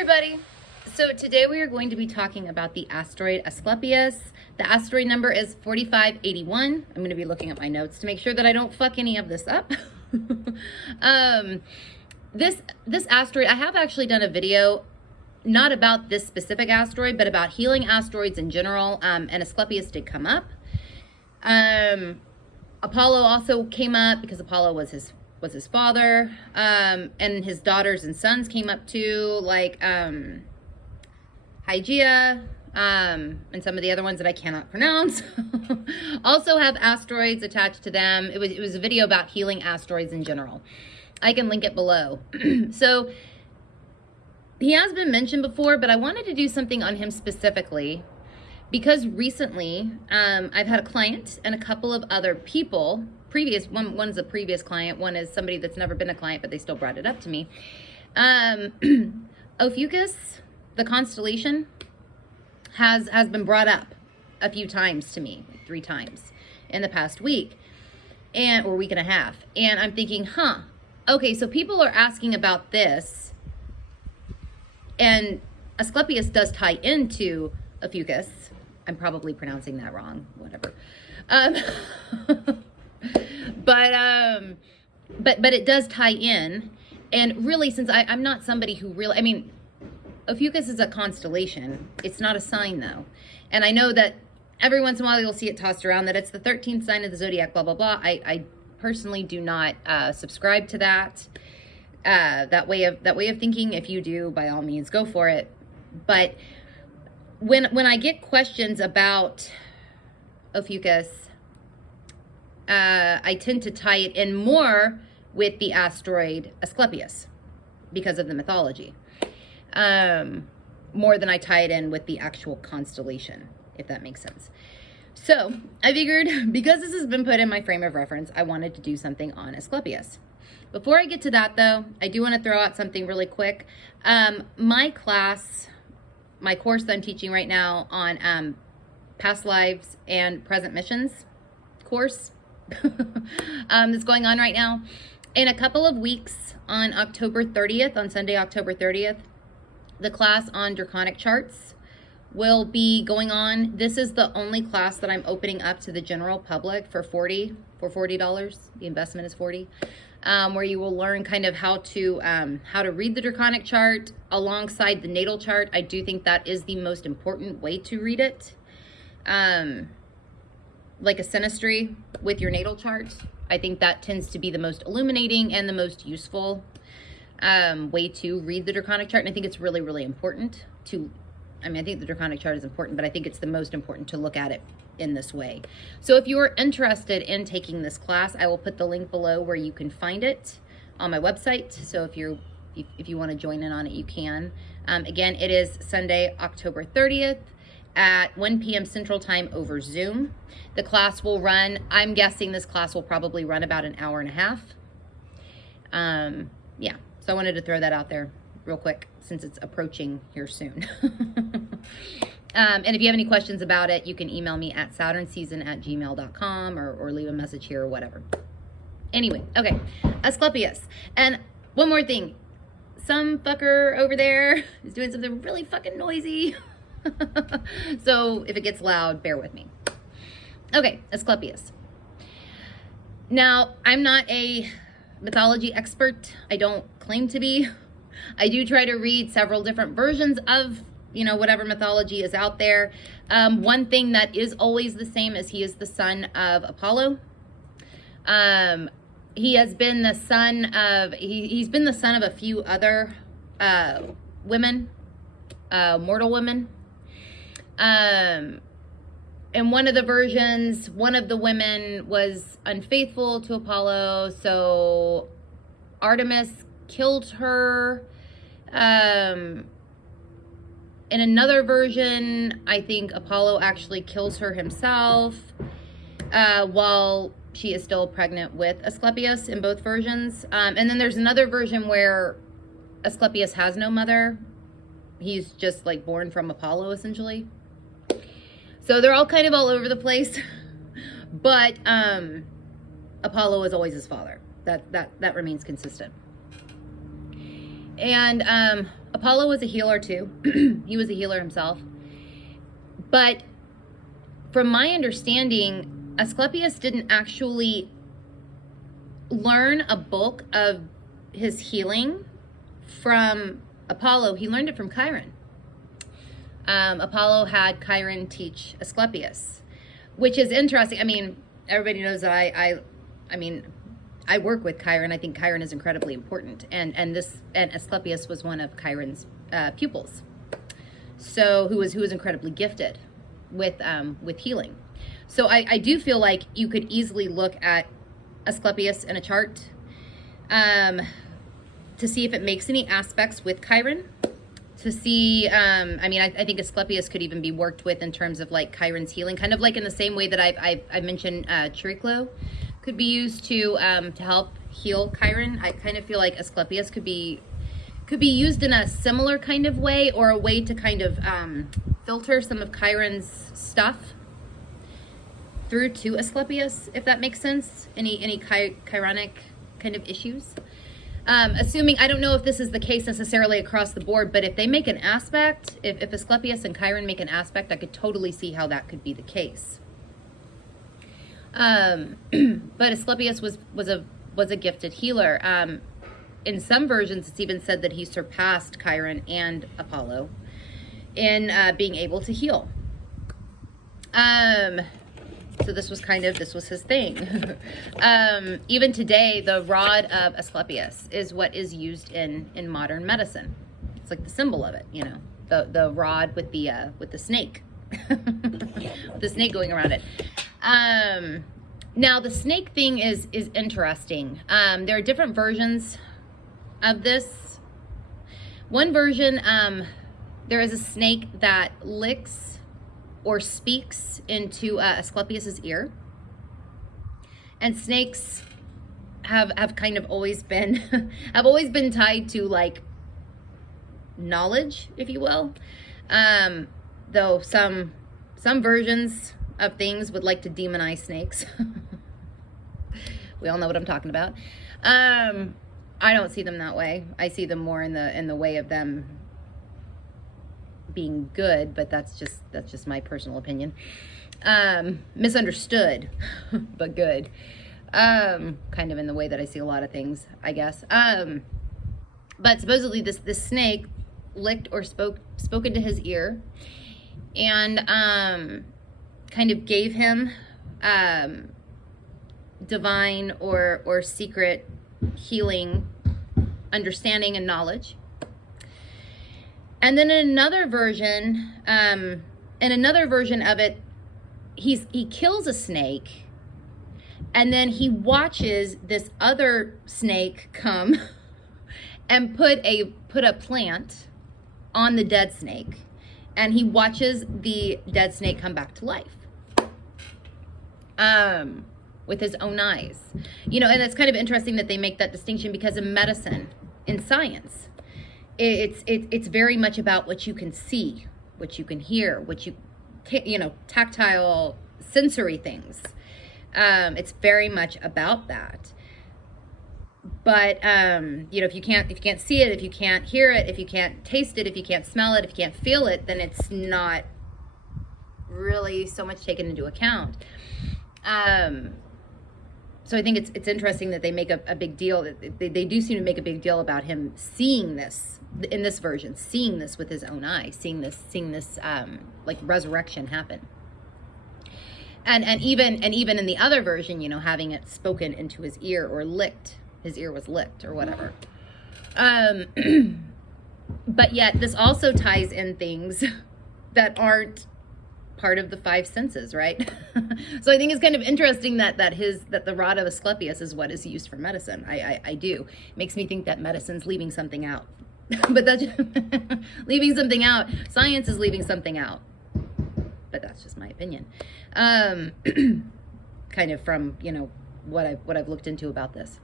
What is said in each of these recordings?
everybody. So today we are going to be talking about the asteroid Asclepius. The asteroid number is 4581. I'm going to be looking at my notes to make sure that I don't fuck any of this up. This asteroid, I have actually done a video not about this specific asteroid, but about healing asteroids in general, and Asclepius did come up. Apollo also came up because Apollo was his father, and his daughters and sons came up too, like Hygeia, and some of the other ones that I cannot pronounce. Also have asteroids attached to them. It was a video about healing asteroids in general. I can link it below. So he has been mentioned before, but I wanted to do something on him specifically because recently I've had a client and a couple of other people, one's a previous client, one is somebody that's never been a client, but they still brought it up to me. Ophiuchus, the constellation, has been brought up a few times to me, 3 times in the past week or week and a half. And I'm thinking, okay, so people are asking about this, and Asclepius does tie into Ophiuchus. I'm probably pronouncing that wrong, whatever. But it does tie in. And really, since I'm not somebody who really, I mean, Ophiuchus is a constellation. It's not a sign, though. And I know that every once in a while you'll see it tossed around that it's the 13th sign of the zodiac, blah, blah, blah. I personally do not subscribe to that. That way of thinking. If you do, by all means, go for it. But when I get questions about Ophiuchus, I tend to tie it in more with the asteroid Asclepius because of the mythology, more than I tie it in with the actual constellation, if that makes sense. So I figured, because this has been put in my frame of reference, I wanted to do something on Asclepius. Before I get to that, though, I do want to throw out something really quick. My course that I'm teaching right now on past lives and present missions course that's going on right now. In a couple of weeks, on October 30th, on Sunday, October 30th, the class on Draconic Charts will be going on. This is the only class that I'm opening up to the general public for $40. The investment is $40. Where you will learn kind of how to read the Draconic chart alongside the natal chart. I do think that is the most important way to read it. Like a synastry with your natal chart. I think that tends to be the most illuminating and the most useful way to read the Draconic chart. And I think it's really, really important I think the Draconic chart is important, but I think it's the most important to look at it in this way. So if you are interested in taking this class, I will put the link below where you can find it on my website. So if you want to join in on it, you can. Again, it is Sunday, October 30th at 1 p.m. Central Time over Zoom. The class will run, I'm guessing this class will probably run about an hour and a half. Yeah, so I wanted to throw that out there real quick since it's approaching here soon. And if you have any questions about it, you can email me at saturnseason@gmail.com or leave a message here or whatever. Anyway, okay, Asclepius. And one more thing. Some fucker over there is doing something really fucking noisy. So if it gets loud, bear with me. Okay, Asclepius. Now, I'm not a mythology expert. I don't claim to be. I do try to read several different versions of, whatever mythology is out there. One thing that is always the same is he is the son of Apollo. He has been the son of, he's been the son of a few other women, mortal women. In one of the versions, one of the women was unfaithful to Apollo, so Artemis killed her. In another version, I think Apollo actually kills her himself while she is still pregnant with Asclepius in both versions. And then there's another version where Asclepius has no mother. He's just like born from Apollo, essentially. So they're all kind of all over the place. But Apollo is always his father. That remains consistent. And Apollo was a healer too. He was a healer himself. But from my understanding, Asclepius didn't actually learn a bulk of his healing from Apollo. He learned it from Chiron. Apollo had Chiron teach Asclepius, which is interesting. I mean, everybody knows that I work with Chiron. I think Chiron is incredibly important, and Asclepius was one of Chiron's pupils. So who was incredibly gifted with healing. So I do feel like you could easily look at Asclepius in a chart to see if it makes any aspects with Chiron. To see, I think Asclepius could even be worked with in terms of like Chiron's healing, kind of like in the same way that I mentioned Chiriclo could be used to help heal Chiron. I kind of feel like Asclepius could be used in a similar kind of way, or a way to kind of filter some of Chiron's stuff through to Asclepius, if that makes sense. Any Chironic kind of issues. Assuming, I don't know if this is the case necessarily across the board, but if they make an aspect, if Asclepius and Chiron make an aspect, I could totally see how that could be the case. But Asclepius was a gifted healer. In some versions, it's even said that he surpassed Chiron and Apollo in being able to heal. So this was his thing. Even today, the rod of Asclepius is what is used in modern medicine. It's like the symbol of it, you know, the rod with the snake, with the snake going around it. Now the snake thing is interesting. There are different versions of this. One version, there is a snake that licks or speaks into Asclepius's ear. And snakes have kind of always been tied to like knowledge, if you will. Though some versions of things would like to demonize snakes. We all know what I'm talking about. I don't see them that way. I see them more in the way of them being good, but that's just my personal opinion. Misunderstood, but good. Kind of in the way that I see a lot of things, I guess. But supposedly this snake licked or spoke into his ear, and kind of gave him divine or secret healing understanding and knowledge. And then in another version of it, he kills a snake, and then he watches this other snake come and put a plant on the dead snake, and he watches the dead snake come back to life with his own eyes. You know, and it's kind of interesting that they make that distinction, because in medicine, in science, it's very much about what you can see, what you can hear, what you know, tactile, sensory things. It's very much about that. But you know, if you can't see it, if you can't hear it, if you can't taste it, if you can't smell it, if you can't feel it, then it's not really so much taken into account. So I think it's interesting that they make a big deal. They do seem to make a big deal about him seeing this in this version, seeing this with his own eyes, seeing this like resurrection happen. And even in the other version, you know, having it spoken into his ear or licked. His ear was licked or whatever. But yet this also ties in things that aren't part of the five senses, right? So I think it's kind of interesting that the rod of Asclepius is what is used for medicine. I do. It makes me think that medicine's leaving something out. But that's leaving something out. Science is leaving something out. But that's just my opinion. Kind of from, you know, what I've looked into about this.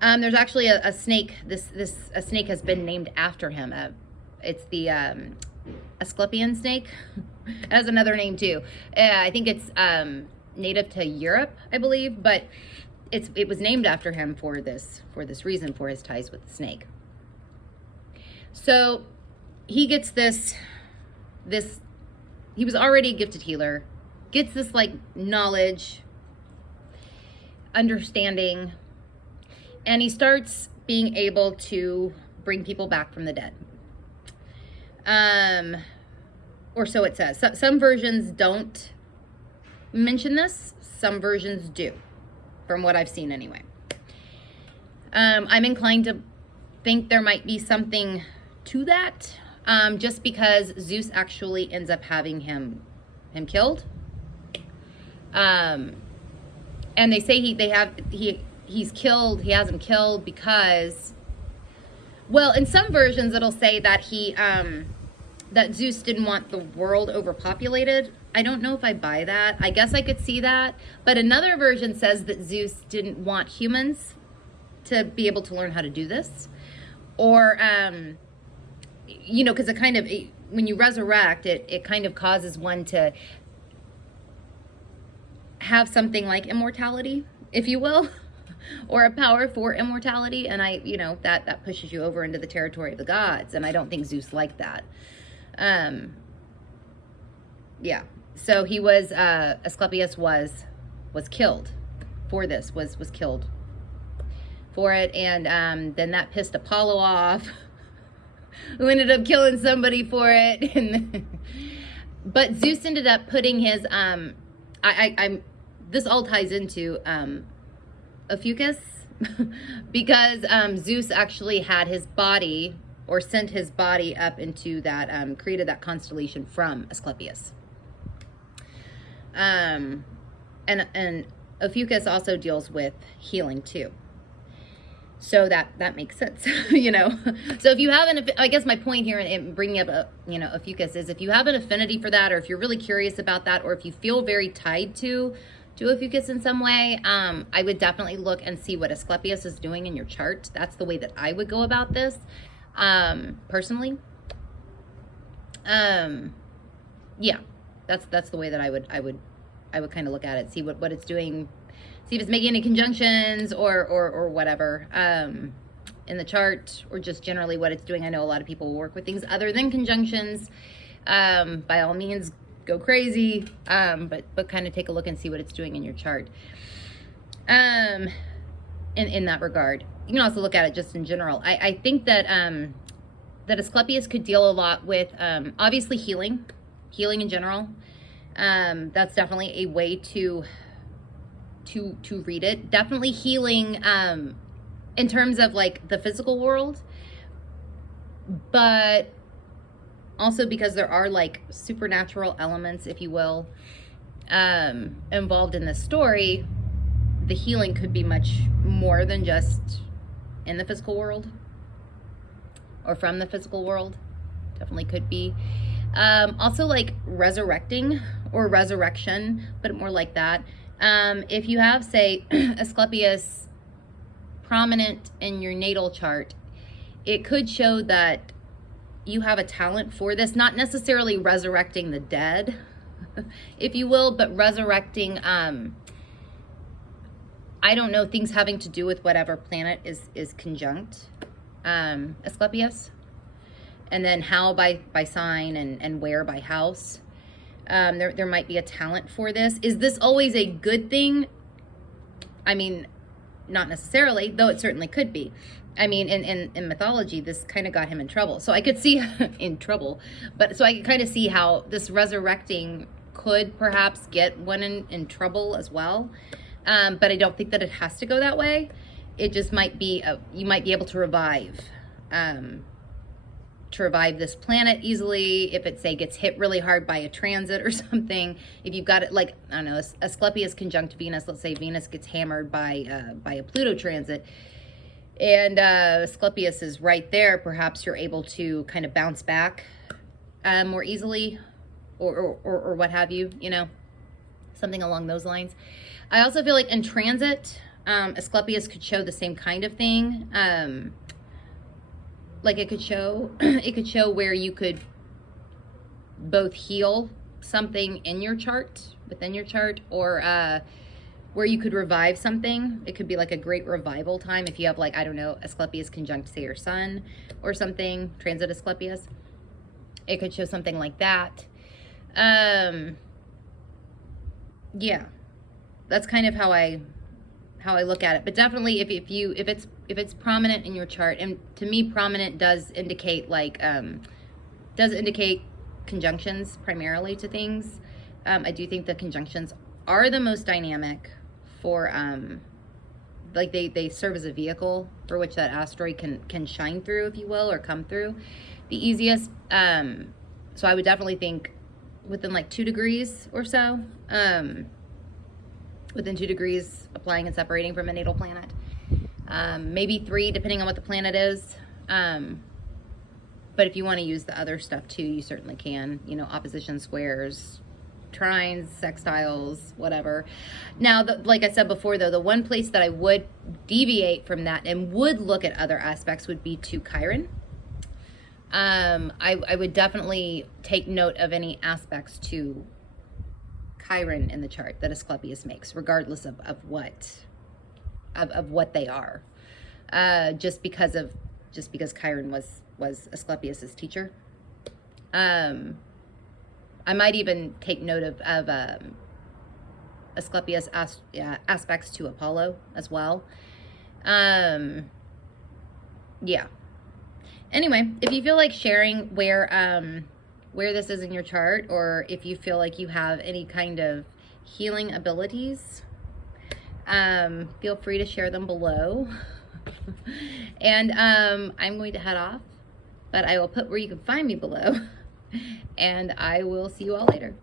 There's actually a snake. A snake has been named after him. It's the Asclepian snake. It has another name too. I think it's native to Europe, I believe, but it was named after him for this reason, for his ties with the snake. So he gets this, he was already a gifted healer, gets this like knowledge, understanding, and he starts being able to bring people back from the dead. Or so it says. Some versions don't mention this. Some versions do, from what I've seen anyway. I'm inclined to think there might be something to that, just because Zeus actually ends up having him killed. And they say he's killed. He has him killed because, well, in some versions it'll say that that Zeus didn't want the world overpopulated. I don't know if I buy that. I guess I could see that. But another version says that Zeus didn't want humans to be able to learn how to do this. Or, you know, because when you resurrect, it kind of causes one to have something like immortality, if you will, or a power for immortality. And that pushes you over into the territory of the gods. And I don't think Zeus liked that. Yeah. So he was, Asclepius was killed for this, was killed for it. And, then that pissed Apollo off, who ended up killing somebody for it. But Zeus ended up putting his, this all ties into, Ophiuchus, because, Zeus actually had his body, or sent his body up into that, created that constellation from Asclepius. And Ophiuchus also deals with healing too. So that makes sense, you know. So if you have I guess my point here in bringing up, Ophiuchus is, if you have an affinity for that, or if you're really curious about that, or if you feel very tied to Ophiuchus in some way, I would definitely look and see what Asclepius is doing in your chart. That's the way that I would go about this. Personally, yeah, that's the way that I would kind of look at it, see what it's doing, see if it's making any conjunctions or whatever, in the chart, or just generally what it's doing. I know a lot of people work with things other than conjunctions. By all means, go crazy, but kind of take a look and see what it's doing in your chart. In that regard. You can also look at it just in general. I think that that Asclepius could deal a lot with, obviously healing in general. That's definitely a way to read it. Definitely healing in terms of like the physical world, but also because there are like supernatural elements, if you will, involved in the story. The healing could be much more than just in the physical world, or from the physical world. Definitely could be. Also like resurrecting or resurrection, but more like that. If you have, say, Asclepius prominent in your natal chart, it could show that you have a talent for this, not necessarily resurrecting the dead, if you will, but resurrecting, I don't know, things having to do with whatever planet is conjunct Asclepius, and then how by sign, and where by house. There might be a talent for this. Is this always a good thing? I mean, not necessarily, though it certainly could be. I mean, in mythology, this kind of got him in trouble. So I could see in trouble, but so I could kind of see how this resurrecting could perhaps get one in trouble as well. But I don't think that it has to go that way. It just might be, you might be able to revive this planet easily if it, say, gets hit really hard by a transit or something. If you've got it, like, I don't know, Asclepius conjunct Venus, let's say Venus gets hammered by a Pluto transit, and Asclepius is right there, perhaps you're able to kind of bounce back more easily, or what have you, something along those lines. I also feel like in transit, Asclepius could show the same kind of thing. Like it could show where you could both heal something in your chart, within your chart, or where you could revive something. It could be like a great revival time if you have, like, I don't know, Asclepius conjunct, say, your sun or something, transit Asclepius. It could show something like that. Yeah, that's kind of how I look at it. But definitely, if it's prominent in your chart, and to me, prominent does indicate like conjunctions primarily to things. I do think the conjunctions are the most dynamic for like they serve as a vehicle for which that asteroid can shine through, if you will, or come through the easiest. So I would definitely think within like 2 degrees or so, within 2 degrees applying and separating from a natal planet, maybe 3 depending on what the planet is. But if you want to use the other stuff too, you certainly can, you know, opposition squares, trines, sextiles, whatever. Now, like I said before, though, the one place that I would deviate from that and would look at other aspects would be to Chiron. I would definitely take note of any aspects to Chiron in the chart that Asclepius makes, regardless of what they are. Just because Chiron was Asclepius's teacher. I might even take note of Asclepius aspects to Apollo as well. Yeah. Anyway, if you feel like sharing where this is in your chart, or if you feel like you have any kind of healing abilities, feel free to share them below. And I'm going to head off, but I will put where you can find me below. And I will see you all later.